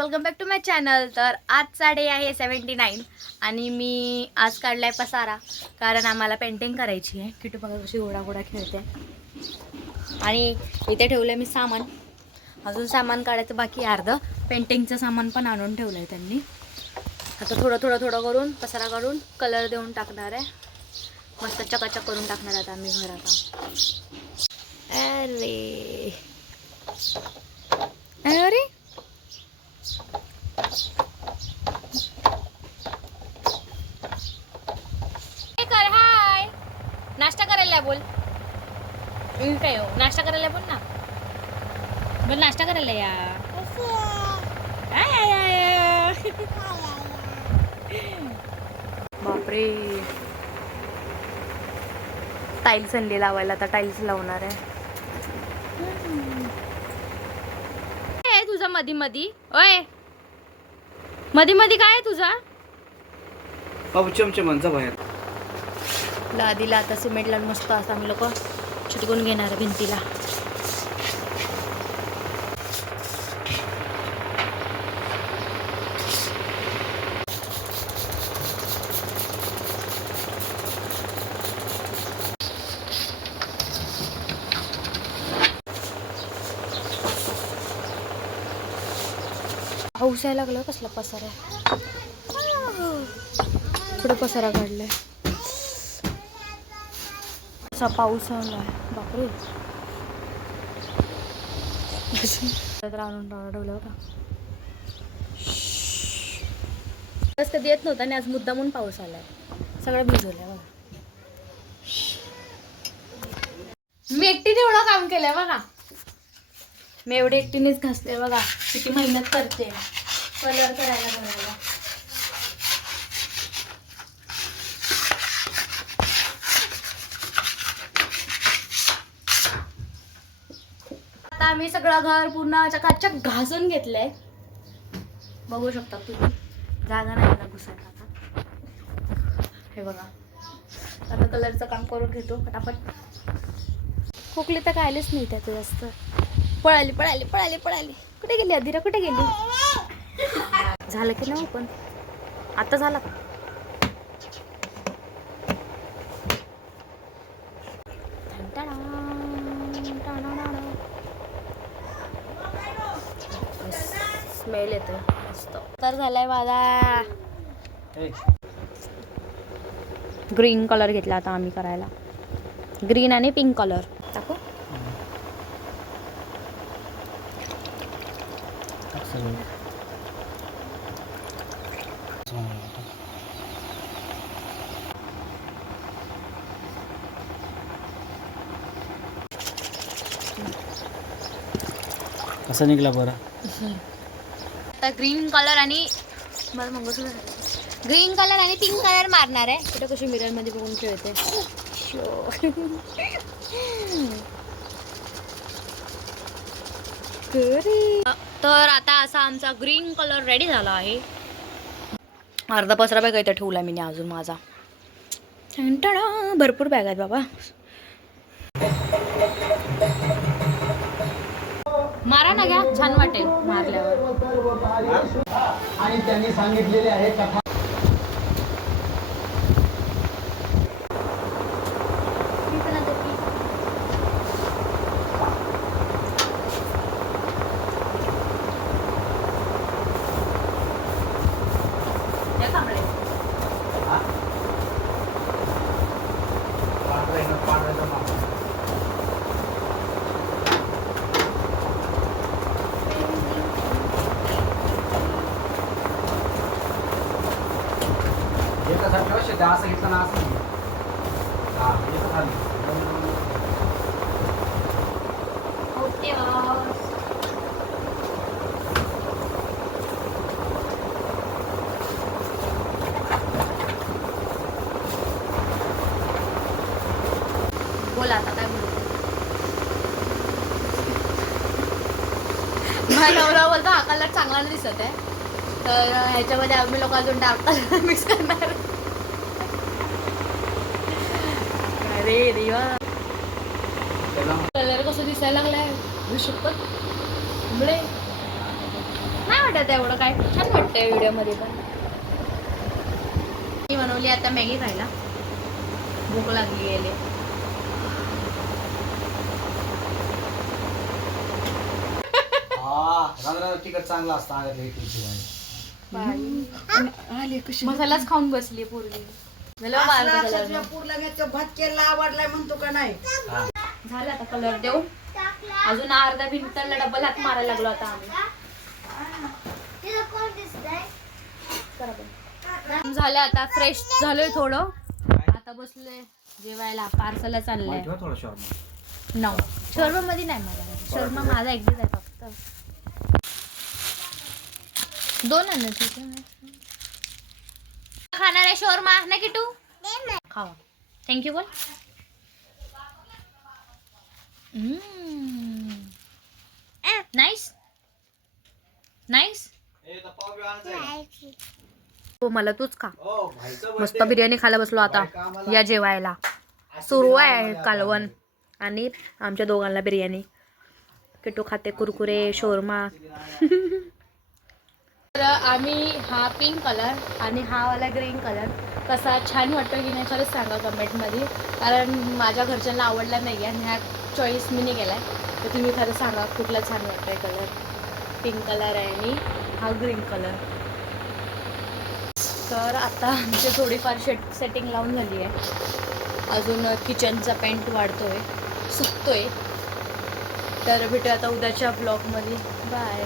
Welcome back to my channel. तर आजचा day आहे 79 आणि मी आज काढलाय पसारा कारण आम्हाला पेंटिंग करायची आहे. किटू बघा कशी घोडा खेळते. आणि इथे ठेवलंय मी सामान. अजून सामान काढायचं बाकी अर्ध. पेंटिंगचं सामान पण आणून ठेवलंय त्यांनी. आता थोडं करून पसारा काढून कलर देऊन टाकणार आहे. मस्त चकाचक करून टाकणार आहे आम्ही घर आता. अरे अरे कर हाय. नाश्ता करायला बोल. काय हो नाश्ता करायला बोल ना. बोल नाश्ता करायला या. बापरे टाईल्स आणली लावायला. आता टाईल्स लावणार आहे. तुझा मधी ओय मधी काय आहे तुझा? बाबू चमचमांचा बाहेर लादीला आता सिमेंटला मस्त असं आम्ही लोक चिटकून घेणार भिंतीला. पाऊस यायला लागला. कसला पसारा पुढे पसारा काढलाय. असा पाऊस आलाय बापरे. आणून ठेवलं का बस कधी येत नव्हता आणि आज मुद्दामून पाऊस आलाय. सगळं भिजवलंय बघा. मी एकटीने एवढं काम केलंय बघा. मी एवढे एकटीनेच घासते बघा. किती मेहनत करते कलर करायला घराला. आता आम्ही सगळं घर पूर्ण चकाचक घासून घेतलंय. बघू शकता तुम्ही. जागा नाही मला घुसायला आता. हे बघा. आता कलरचं काम करून घेतो फटाफट. खोकली तर कायलेच नाही त्याचं जास्त. पळाली कुठे गेली अधीरा? कुठे गेली? झालं की नाही पण आता झाला का? स्मेल येतोय मस्त. तर झालाय माझा. ग्रीन कलर घेतला आता आम्ही करायला. ग्रीन आणि पिंक कलर टाकू. कसा निघला बरं? आता ग्रीन कलर आणि मला ग्रीन कलर आणि पिंक कलर मारणार आहे. कुठे कशी मिरर मध्ये बघून खेळते. तर आता असा आमचा ग्रीन कलर रेडी झाला आहे. अर्धा पसरा बॅग इथे ठेवला मी अजून माझा. भरपूर बॅग आहेत बाबा. मारा ना घ्या. छान वाटेल मारल्यावर. आणि त्यांनी सांगितलेले आहे कथा. असं घेतलं ना असं. बोला आता काय बोलतो. माझा नवरा बोलतो हा कलर चांगला दिसत आहे. तर ह्याच्यामध्ये आम्ही लोक अजून डार्क कलर मिक्स करणार. अरे देवा कलर कसं दिसायला लागलाय. शपथ नाही वाटत एवढं काय, छान वाटतंय व्हिडिओमध्ये पण. मी बनवली आता मॅगी खायला, भूक लागली गेले. तिकट चांगला असतं मसालाच खाऊन बसली पोरगी. भात केला आवडलाय म्हणतो का नाही. झालं आता कलर देऊ. अजून अर्धा मिनिटाला डबल हात मारायला लागलो आता आम्ही. झालं आता फ्रेश झालोय थोडं. आता बसलोय जेवायला. पार्सलच आणलंय. नो शर्मा मध्ये नाही, मला शर्मा माझा एकच आहे फक्त. 2 खाणार आहे शर्मा ना किटू. खावा. थँक्यू बोल. Nice nice. हो मला तूच खा. मस्त बिर्याणी खायला बसलो आता. या जेवायला. सुरू आहे कालवण आणि आमच्या दोघांना बिर्याणी. किटू खाते कुरकुरे शोरमा. तर आम्ही हा पिंक कलर आणि हा वाला ग्रीन कलर कसा छान वाटतो की नाही खरंच सांगा कमेंटमध्ये. कारण माझ्या घरच्यांना आवडला नाही आणि हा चॉईस मी केला आहे. तर तुम्ही खरं सांगा कुठला छान वाटतोय कलर. पिंक कलर आहे आणि हा ग्रीन कलर. तर आता आमची थोडीफार सेटिंग लावून झाली आहे. अजून किचनचा पेंट वाढतोय, सुकतोय. तर भेटूया आता उद्याच्या ब्लॉगमध्ये. बाय.